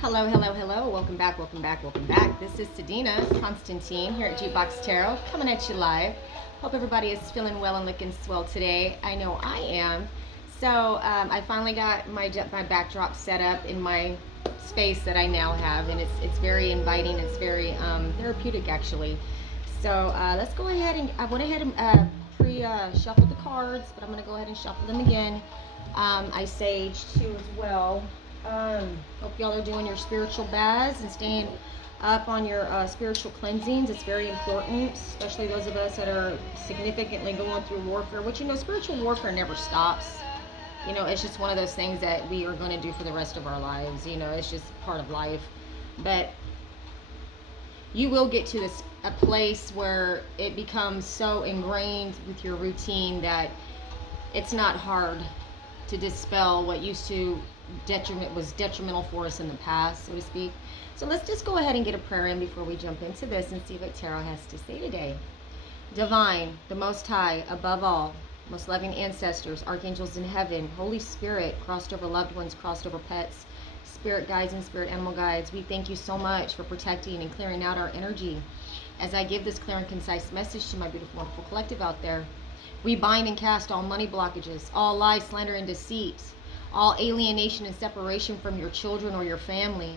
Hello, hello, hello. Welcome back, welcome back, welcome back. This is Sadina Constantine here at Jukebox Tarot, coming at you live. Hope everybody is feeling well and looking swell today. I know I am. So I finally got my backdrop set up in my space that I now have, and it's very inviting. It's very therapeutic, actually. So let's go ahead and I went ahead and pre-shuffled the cards, but I'm going to go ahead and shuffle them again. I saged too as well. Hope y'all are doing your spiritual baths and staying up on your spiritual cleansings. It's very important, especially those of us that are significantly going through warfare, which, spiritual warfare never stops. It's just one of those things that we are going to do for the rest of our lives. It's just part of life. But you will get to a place where it becomes so ingrained with your routine that it's not hard to dispel what used to was detrimental for us in the past, so to speak. So let's just go ahead and get a prayer in before we jump into this and see what Tarot has to say today. Divine, the Most High, above all, most loving ancestors, archangels in heaven, Holy Spirit, crossed over loved ones, crossed over pets, spirit guides and spirit animal guides, we thank you so much for protecting and clearing out our energy. As I give this clear and concise message to my beautiful, wonderful collective out there, we bind and cast all money blockages, all lies, slander, and deceit, all alienation and separation from your children or your family.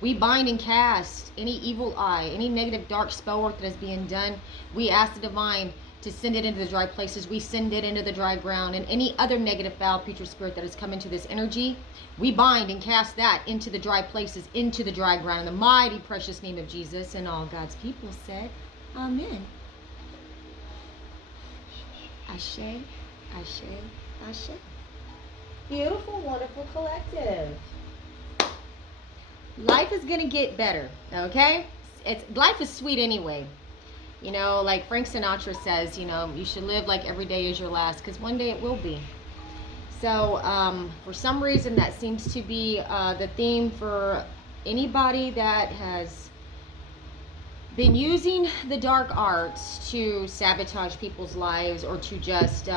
We bind and cast any evil eye, any negative dark spell work that is being done. We ask the divine to send it into the dry places. We send it into the dry ground. And any other negative, foul, putrid spirit that has come into this energy, we bind and cast that into the dry places, into the dry ground. In the mighty, precious name of Jesus, and all God's people said, Amen. Ashe, ashe, ashe. Beautiful, wonderful collective. Life is going to get better, okay? Life is sweet anyway. Like Frank Sinatra says, you should live like every day is your last, because one day it will be. So for some reason that seems to be the theme for anybody that has been using the dark arts to sabotage people's lives, or to just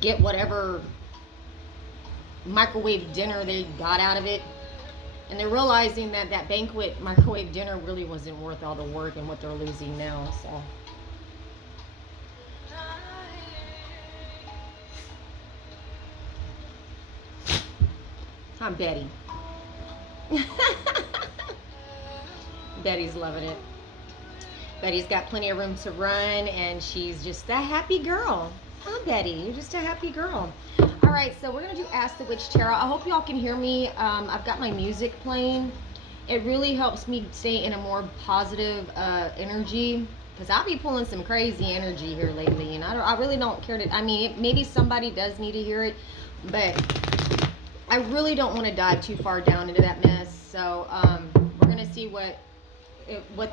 get whatever microwave dinner they got out of it. And they're realizing that that banquet microwave dinner really wasn't worth all the work and what they're losing now. So I'm Betty. Betty's loving it. Betty's got plenty of room to run, and she's just a happy girl. Huh, Betty? You're just a happy girl. All right, so we're going to do Ask the Witch Tarot. I hope y'all can hear me. I've got my music playing. It really helps me stay in a more positive energy, because I'll be pulling some crazy energy here lately, and I really don't care to, maybe somebody does need to hear it, but I really don't want to dive too far down into that mess. So we're going to see what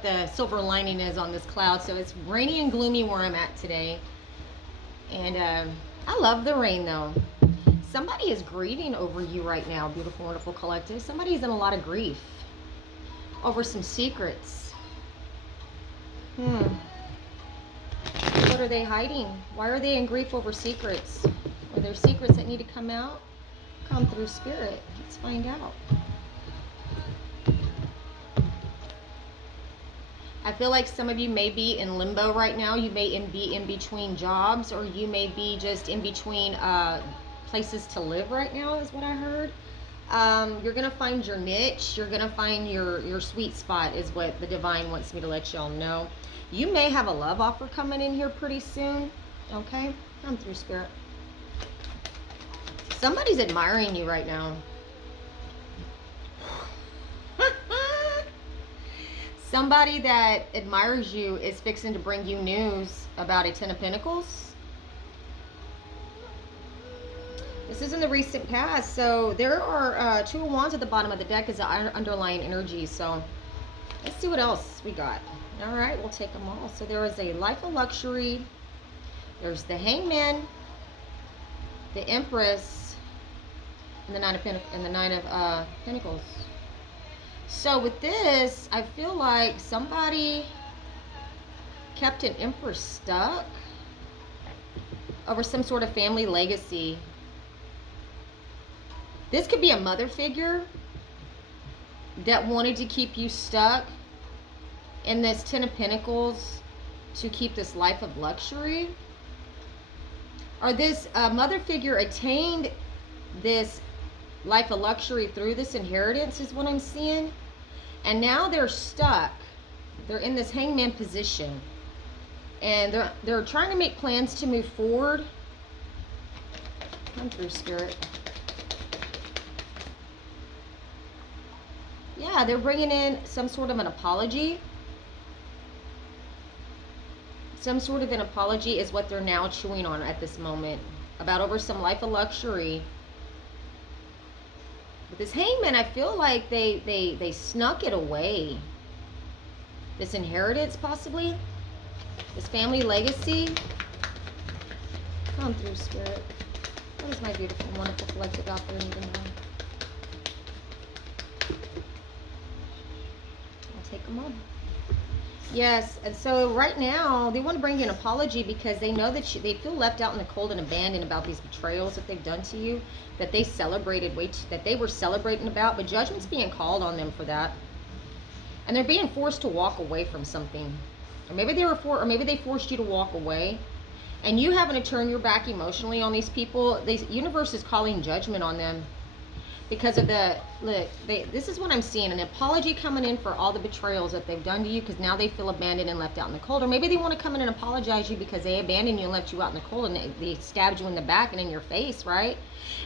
the silver lining is on this cloud. So it's rainy and gloomy where I'm at today, and I love the rain though. Somebody is grieving over you right now, beautiful, wonderful collective. Somebody's in a lot of grief over some secrets. What are they hiding? Why are they in grief over secrets? Are there secrets that need to come out? Come through spirit. Let's find out. I feel like some of you may be in limbo right now. You may be in between jobs, or you may be just in between places to live right now, is what I heard. You're going to find your niche. You're going to find your sweet spot, is what the divine wants me to let y'all know. You may have a love offer coming in here pretty soon. Okay? Come through, spirit. Somebody's admiring you right now. Somebody that admires you is fixing to bring you news about a Ten of Pentacles. This is in the recent past. So there are Two of Wands at the bottom of the deck as the underlying energy. So let's see what else we got. All right, we'll take them all. So there is a Life of Luxury. There's the Hangman, the Empress, and the Nine of Pentacles. So with this, I feel like somebody kept an Empress stuck over some sort of family legacy. This could be a mother figure. that wanted to keep you stuck in this Ten of Pentacles to keep this life of luxury. Or this mother figure attained this life of luxury through this inheritance is what I'm seeing. And now they're stuck. They're in this hangman position. And they're trying to make plans to move forward. Come through, Spirit. Yeah, they're bringing in some sort of an apology. Some sort of an apology is what they're now chewing on at this moment. About over some life of luxury. With this hangman, I feel like they snuck it away. This inheritance, possibly. This family legacy. Come through, Spirit. What is my beautiful, wonderful collective out there needing more? I'll take them all. Yes, and so right now they want to bring you an apology because they know that they feel left out in the cold and abandoned about these betrayals that they've done to you, that they celebrated, that they were celebrating about, but judgment's being called on them for that, and they're being forced to walk away from something, or maybe they forced you to walk away, and you having to turn your back emotionally on these people. The universe is calling judgment on them. Because of this is what I'm seeing, an apology coming in for all the betrayals that they've done to you, because now they feel abandoned and left out in the cold. Or maybe they want to come in and apologize to you because they abandoned you and left you out in the cold, and they stabbed you in the back and in your face, right?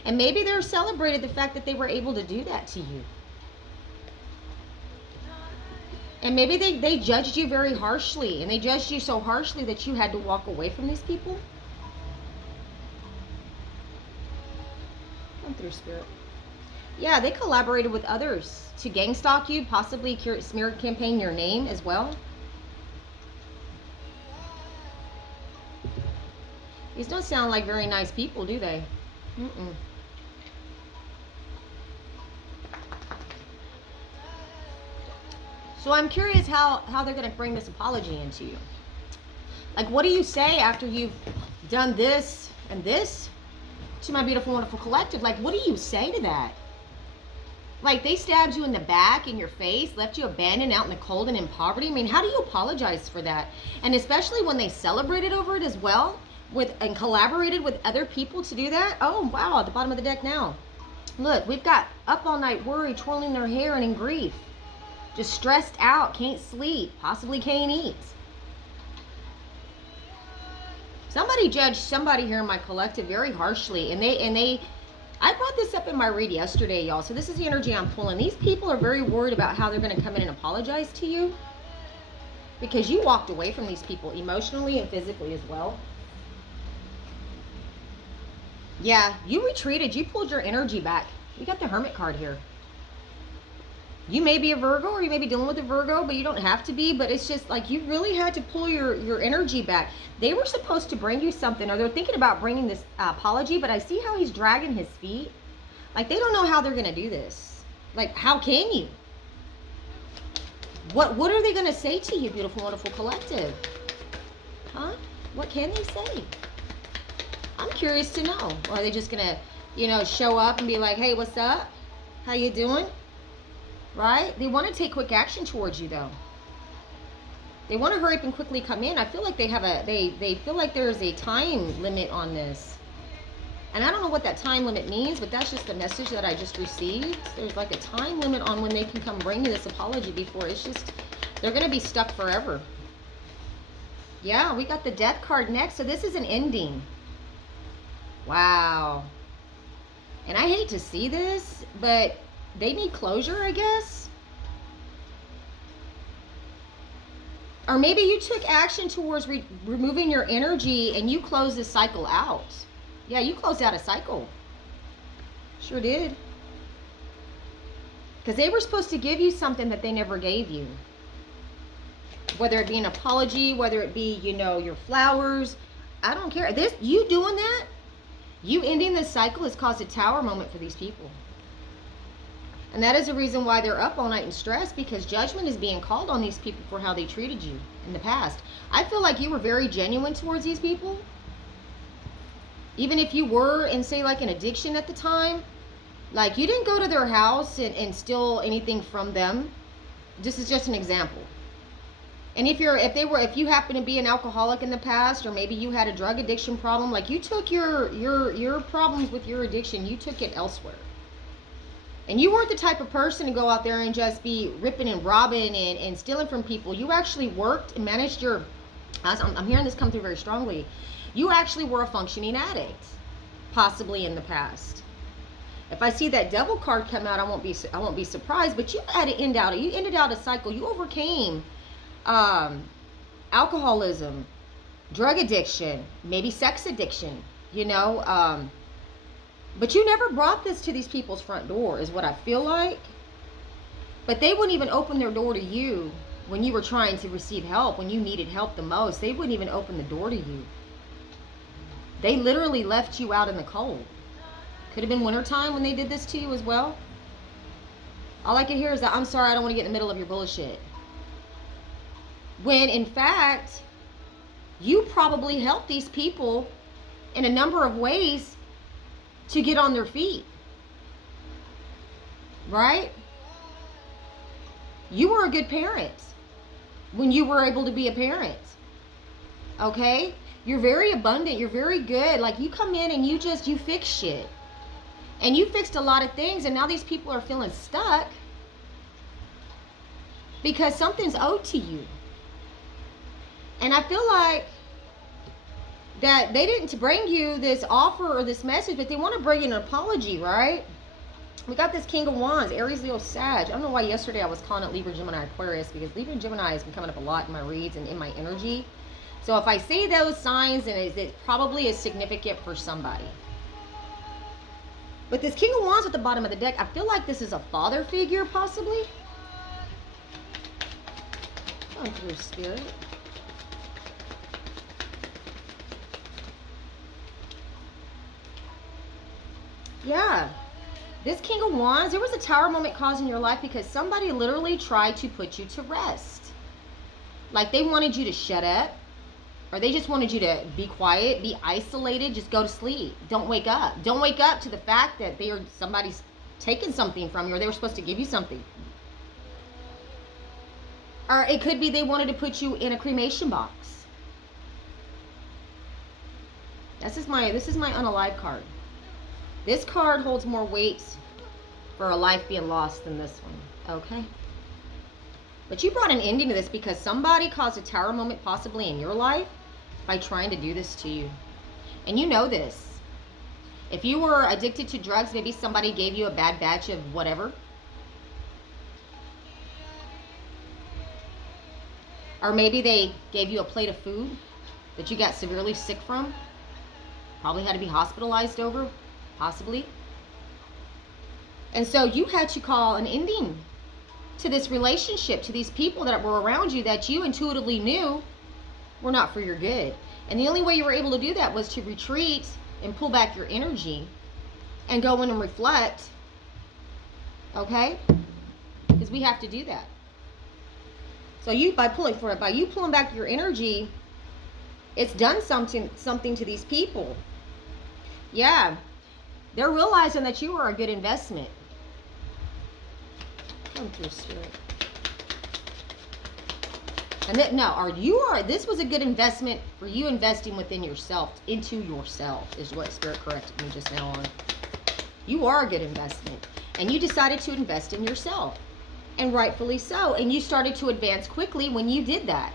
And maybe they're celebrated the fact that they were able to do that to you. And maybe they judged you very harshly, and they judged you so harshly that you had to walk away from these people. Come through, Spirit. Yeah, they collaborated with others to gang stalk you, possibly smear campaign your name as well. These don't sound like very nice people, do they? Mm-mm. So I'm curious how they're going to bring this apology into you. Like, what do you say after you've done this and this to my beautiful, wonderful collective? Like, what do you say to that? Like, they stabbed you in the back, in your face, left you abandoned out in the cold and in poverty. I mean, how do you apologize for that? And especially when they celebrated over it as well, and collaborated with other people to do that. Oh, wow, at the bottom of the deck now. Look, we've got up all night worry, twirling their hair and in grief. Just stressed out, can't sleep, possibly can't eat. Somebody judged somebody here in my collective very harshly, and I brought this up in my read yesterday, y'all. So this is the energy I'm pulling. These people are very worried about how they're going to come in and apologize to you, because you walked away from these people emotionally and physically as well. Yeah, you retreated. You pulled your energy back. You got the Hermit card here. You may be a Virgo, or you may be dealing with a Virgo, but you don't have to be. But it's just like you really had to pull your energy back. They were supposed to bring you something, or they're thinking about bringing this apology, but I see how he's dragging his feet. Like, they don't know how they're going to do this. Like, how can you? What are they going to say to you, beautiful, wonderful collective? Huh? What can they say? I'm curious to know. Or are they just going to, show up and be like, hey, what's up? How you doing? Right? They want to take quick action towards you, though. They want to hurry up and quickly come in. I feel like they feel like there's a time limit on this. And I don't know what that time limit means, but that's just the message that I just received. There's like a time limit on when they can come bring you this apology before it's just, they're going to be stuck forever. Yeah, we got the Death card next. So this is an ending. Wow. And I hate to see this, but they need closure, I guess. Or maybe you took action towards removing your energy and you closed this cycle out. Yeah, you closed out a cycle. Sure did. Because they were supposed to give you something that they never gave you. Whether it be an apology, whether it be, your flowers. I don't care. You doing that, you ending this cycle has caused a tower moment for these people. And that is the reason why they're up all night in stress, because judgment is being called on these people for how they treated you in the past. I feel like you were very genuine towards these people. Even if you were in, say, like an addiction at the time, Like, you didn't go to their house and steal anything from them. This is just an example. And if you happen to be an alcoholic in the past, or maybe you had a drug addiction problem, like, you took your problems with your addiction, you took it elsewhere. And you weren't the type of person to go out there and just be ripping and robbing and stealing from people. You actually worked and managed your, I'm hearing this come through very strongly. You actually were a functioning addict, possibly in the past. If I see that devil card come out, I won't be surprised. But you ended out a cycle. You overcame alcoholism, drug addiction, maybe sex addiction, but you never brought this to these people's front door, is what I feel like. But they wouldn't even open their door to you when you were trying to receive help, when you needed help the most. They wouldn't even open the door to you. They literally left you out in the cold. Could have been wintertime when they did this to you as well. All I can hear is that, I'm sorry, I don't want to get in the middle of your bullshit. When in fact, you probably helped these people in a number of ways to get on their feet. Right? You were a good parent when you were able to be a parent. Okay? You're very abundant. You're very good. Like, you come in and you fix shit. And you fixed a lot of things, and now these people are feeling stuck because something's owed to you. And I feel like that they didn't bring you this offer or this message, but they want to bring you an apology, right? We got this King of Wands, Aries, Leo, Sag. I don't know why yesterday I was calling it Libra, Gemini, Aquarius, because Libra and Gemini has been coming up a lot in my reads and in my energy. So if I say those signs, then it probably is significant for somebody. But this King of Wands at the bottom of the deck, I feel like this is a father figure, possibly. Come through, Spirit. Yeah. This King of Wands, there was a tower moment caused in your life because somebody literally tried to put you to rest. Like, they wanted you to shut up. Or they just wanted you to be quiet, be isolated, just go to sleep. Don't wake up. Don't wake up to the fact that somebody's taking something from you, or they were supposed to give you something. Or it could be they wanted to put you in a cremation box. This is my unalive card. This card holds more weight for a life being lost than this one. Okay? But you brought an ending to this because somebody caused a tower moment possibly in your life by trying to do this to you. And you know this. If you were addicted to drugs, maybe somebody gave you a bad batch of whatever. Or maybe they gave you a plate of food that you got severely sick from. Probably had to be hospitalized over, possibly. And so you had to call an ending to this relationship, to these people that were around you that you intuitively knew were not for your good. And the only way you were able to do that was to retreat and pull back your energy and go in and reflect. Okay? Because we have to do that. So by you pulling back your energy, it's done something to these people. Yeah. They're realizing that you are a good investment. Come through, Spirit. And this was a good investment for you, investing within yourself, into yourself, is what Spirit corrected me just now on. You are a good investment. And you decided to invest in yourself. And rightfully so. And you started to advance quickly when you did that.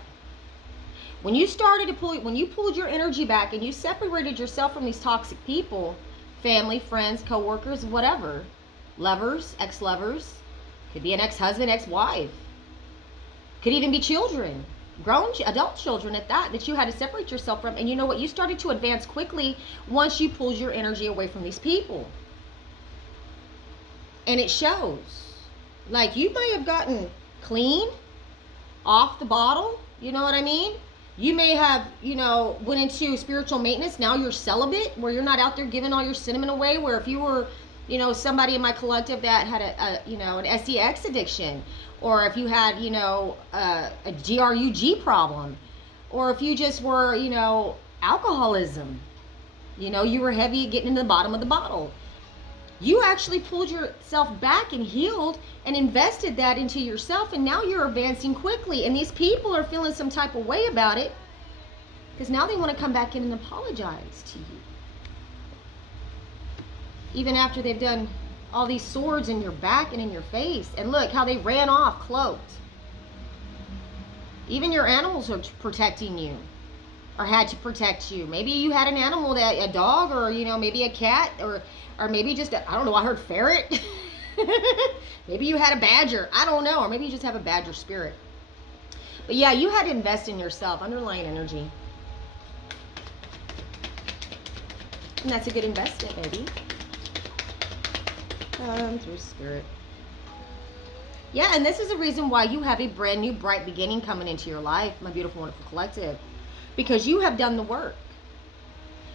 When you pulled your energy back and you separated yourself from these toxic people, family, friends, co-workers, whatever, lovers, ex-lovers, could be an ex-husband, ex-wife, could even be children, grown adult children at that you had to separate yourself from. And you know what? You started to advance quickly once you pulled your energy away from these people. And it shows. Like, you may have gotten clean off the bottle, you know what I mean? You may have, went into spiritual maintenance. Now you're celibate, where you're not out there giving all your cinnamon away. Where if you were, somebody in my collective that had an sex addiction, or if you had, a GRUG problem, or if you just were, alcoholism, you were heavy getting into the bottom of the bottle. You actually pulled yourself back and healed and invested that into yourself, and now you're advancing quickly. And these people are feeling some type of way about it because now they want to come back in and apologize to you. Even after they've done all these swords in your back and in your face. And look how they ran off cloaked. Even your animals are protecting you, or had to protect you. Maybe you had an animal, that a dog, or maybe a cat, or maybe just I don't know, I heard ferret. Maybe you had a badger, I don't know, or maybe you just have a badger spirit. But yeah, you had to invest in yourself, underlying energy. And that's a good investment, baby. Come through spirit. Yeah, and this is the reason why you have a brand new bright beginning coming into your life, my beautiful, wonderful collective. Because you have done the work.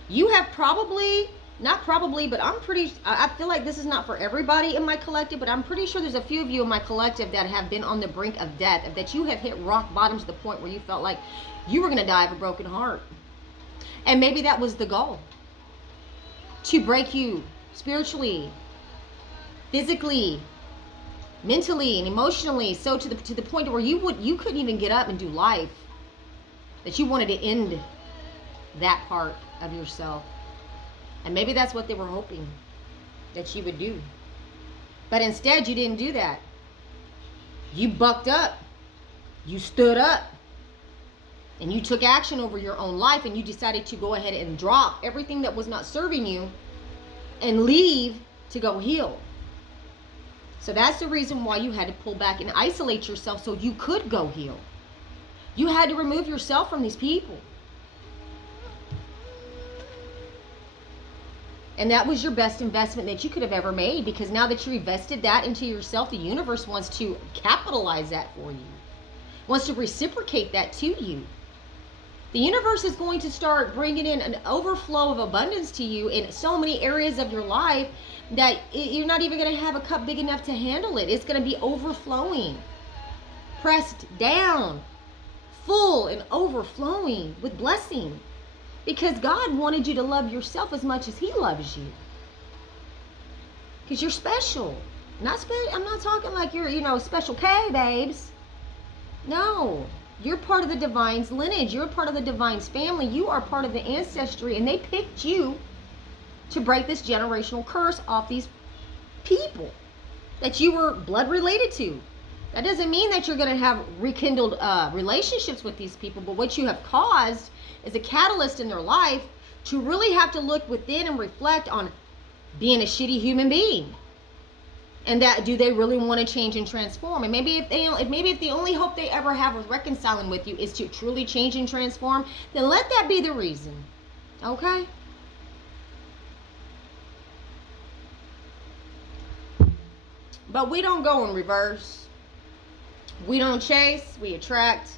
You have but I feel like this is not for everybody in my collective, but I'm pretty sure there's a few of you in my collective that have been on the brink of death, that you have hit rock bottom to the point where you felt like you were going to die of a broken heart. And maybe that was the goal. To break you spiritually, physically, mentally, and emotionally, so to the point where you couldn't even get up and do life. That you wanted to end that part of yourself. And maybe that's what they were hoping that you would do. But instead, you didn't do that. You bucked up. You stood up. And you took action over your own life, and you decided to go ahead and drop everything that was not serving you and leave to go heal. So that's the reason why you had to pull back and isolate yourself so you could go heal. You had to remove yourself from these people. And that was your best investment that you could have ever made, because now that you invested that into yourself, the universe wants to capitalize that for you. Wants to reciprocate that to you. The universe is going to start bringing in an overflow of abundance to you in so many areas of your life that you're not even going to have a cup big enough to handle it. It's going to be overflowing, pressed down, full and overflowing with blessing, because God wanted you to love yourself as much as He loves you, because you're special. I'm not talking like you're special K, babes. No, you're part of the divine's lineage. You're part of the divine's family. You are part of the ancestry, and they picked you to break this generational curse off these people that you were blood related to. That doesn't mean that you're going to have rekindled relationships with these people, but what you have caused is a catalyst in their life to really have to look within and reflect on being a shitty human being. And that, do they really want to change and transform? And maybe if the only hope they ever have with reconciling with you is to truly change and transform, then let that be the reason. Okay? But we don't go in reverse. We don't chase, we attract.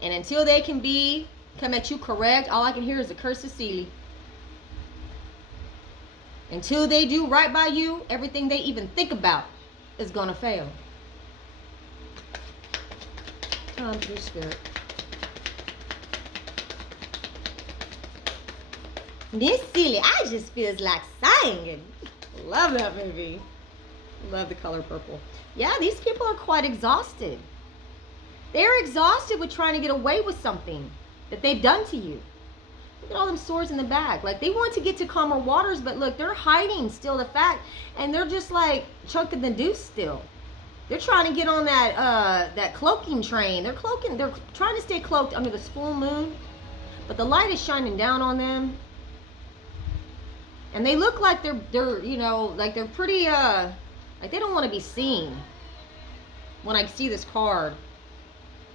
And until they come at you correct, all I can hear is the curse of Sealy. Until they do right by you, everything they even think about is going to fail. Come through spirit. This Sealy, I just feels like singing. Love that movie. Love the color purple. Yeah, these people are quite exhausted. They're exhausted with trying to get away with something that they've done to you. Look at all them swords in the back. Like, they want to get to calmer waters, but look, they're hiding still the fact, and they're just like chunking the deuce still. They're trying to get on that cloaking train. They're trying to stay cloaked under this full moon, but the light is shining down on them. And they look like they're pretty like they don't want to be seen when I see this card.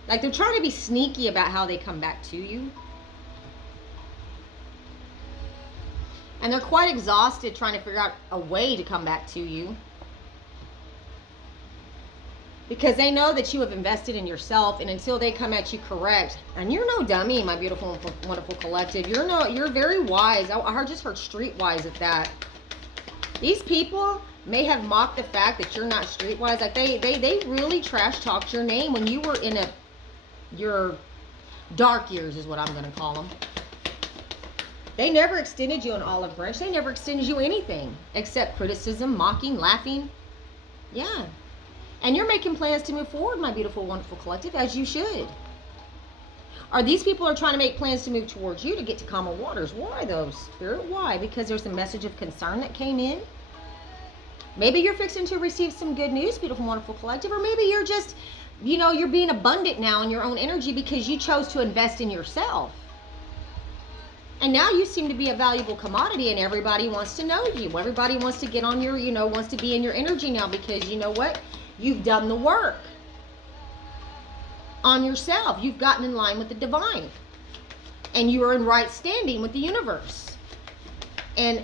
Like, they're trying to be sneaky about how they come back to you. And they're quite exhausted trying to figure out a way to come back to you. Because they know that you have invested in yourself, and until they come at you correct, and you're no dummy, my beautiful, wonderful collective. You're very wise. I just heard streetwise at that. These people may have mocked the fact that you're not streetwise. Like, they really trash talked your name when you were in your dark years, is what I'm going to call them. They never extended you an olive branch. They never extended you anything except criticism, mocking, laughing. Yeah. And you're making plans to move forward, my beautiful, wonderful collective, as you should. Or these people are trying to make plans to move towards you to get to calmer waters. Why though, Spirit? Why? Because there's a message of concern that came in. Maybe you're fixing to receive some good news, beautiful, wonderful collective. Or maybe you're just, you're being abundant now in your own energy because you chose to invest in yourself. And now you seem to be a valuable commodity and everybody wants to know you. Everybody wants to get on your, wants to be in your energy now because you know what? You've done the work on yourself. You've gotten in line with the divine. And you are in right standing with the universe. And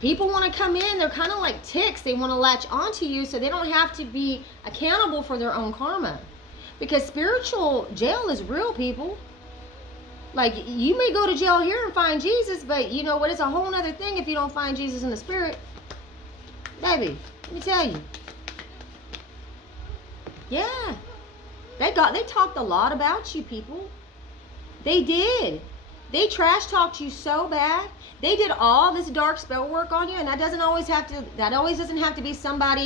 people want to come in, they're kind of like ticks. They want to latch onto you so they don't have to be accountable for their own karma. Because spiritual jail is real, people. Like, you may go to jail here and find Jesus, but you know what? It's a whole other thing if you don't find Jesus in the spirit. Baby, let me tell you. Yeah. They talked a lot about you, people. They did. They trash talked you so bad. They did all this dark spell work on you, and that always doesn't have to be somebody,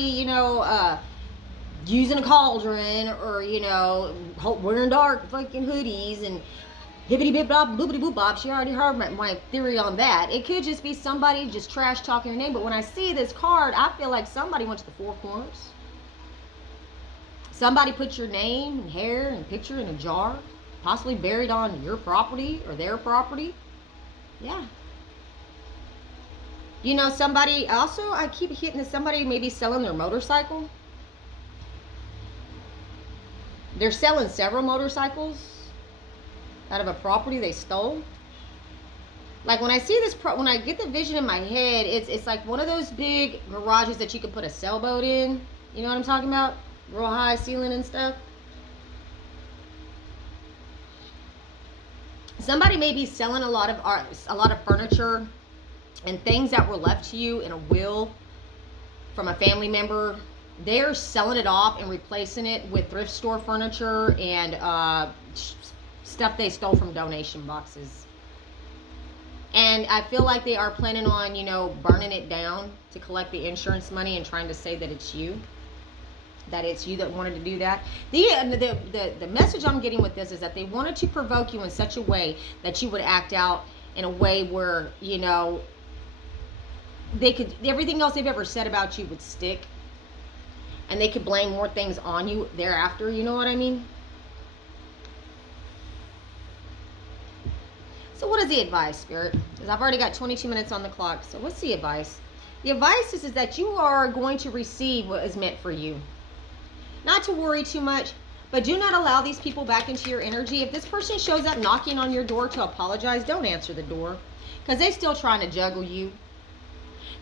using a cauldron or, wearing dark fucking hoodies and hibbity bip bop boopity boop bop. She already heard my theory on that. It could just be somebody just trash talking your name. But when I see this card, I feel like somebody went to the four corners. Somebody put your name and hair and picture in a jar, possibly buried on your property or their property. Yeah. Somebody also, I keep hitting that somebody maybe selling their motorcycle. They're selling several motorcycles out of a property they stole. Like when I see this, when I get the vision in my head, it's like one of those big garages that you could put a sailboat in. You know what I'm talking about? Real high ceiling and stuff. Somebody may be selling a lot of art, a lot of furniture and things that were left to you in a will from a family member. They're selling it off and replacing it with thrift store furniture and stuff they stole from donation boxes. And I feel like they are planning on, burning it down to collect the insurance money and trying to say that it's you. That it's you that wanted to do that. The message I'm getting with this is that they wanted to provoke you in such a way that you would act out in a way where, they could, everything else they've ever said about you would stick. And they could blame more things on you thereafter, you know what I mean? So what is the advice, Spirit? Because I've already got 22 minutes on the clock. So what's the advice? The advice is that you are going to receive what is meant for you. Not to worry too much, but do not allow these people back into your energy. If this person shows up knocking on your door to apologize, don't answer the door. Because they're still trying to juggle you.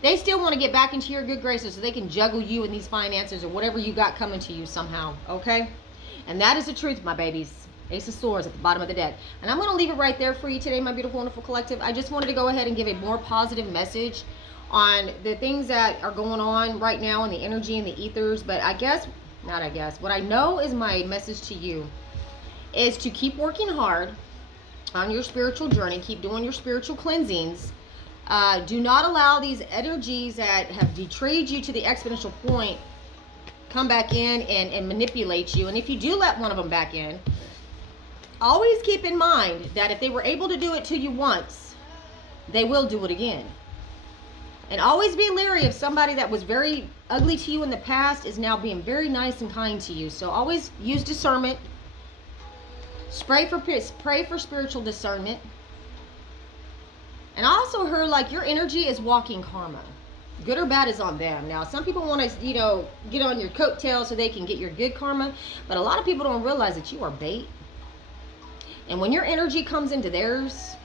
They still want to get back into your good graces so they can juggle you in these finances or whatever you got coming to you somehow, okay? And that is the truth, my babies. Ace of Swords at the bottom of the deck. And I'm going to leave it right there for you today, my beautiful, wonderful collective. I just wanted to go ahead and give a more positive message on the things that are going on right now in the energy and the ethers. But what I know is my message to you is to keep working hard on your spiritual journey. Keep doing your spiritual cleansings. Do not allow these energies that have betrayed you to the exponential point come back in and manipulate you. And if you do let one of them back in, always keep in mind that if they were able to do it to you once, they will do it again. And always be leery of somebody that was very ugly to you in the past is now being very nice and kind to you. So always use discernment. Pray for spiritual discernment. And I also heard like your energy is walking karma. Good or bad is on them. Now, some people want to, get on your coattails so they can get your good karma. But a lot of people don't realize that you are bait. And when your energy comes into theirs,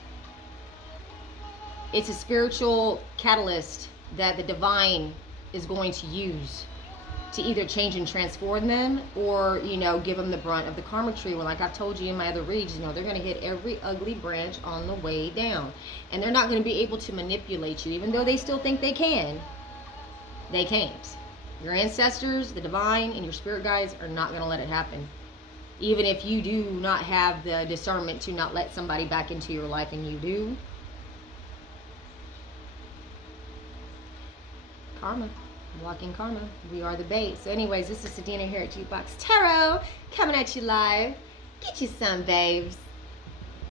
it's a spiritual catalyst that the divine is going to use to either change and transform them or, give them the brunt of the karma tree. Well, like I told you in my other reads, they're going to hit every ugly branch on the way down. And they're not going to be able to manipulate you, even though they still think they can. They can't. Your ancestors, the divine, and your spirit guides are not going to let it happen. Even if you do not have the discernment to not let somebody back into your life and you do, karma. Walking karma. We are the bait. So anyways, this is Sedina here at Jukebox Tarot, coming at you live. Get you some, babes.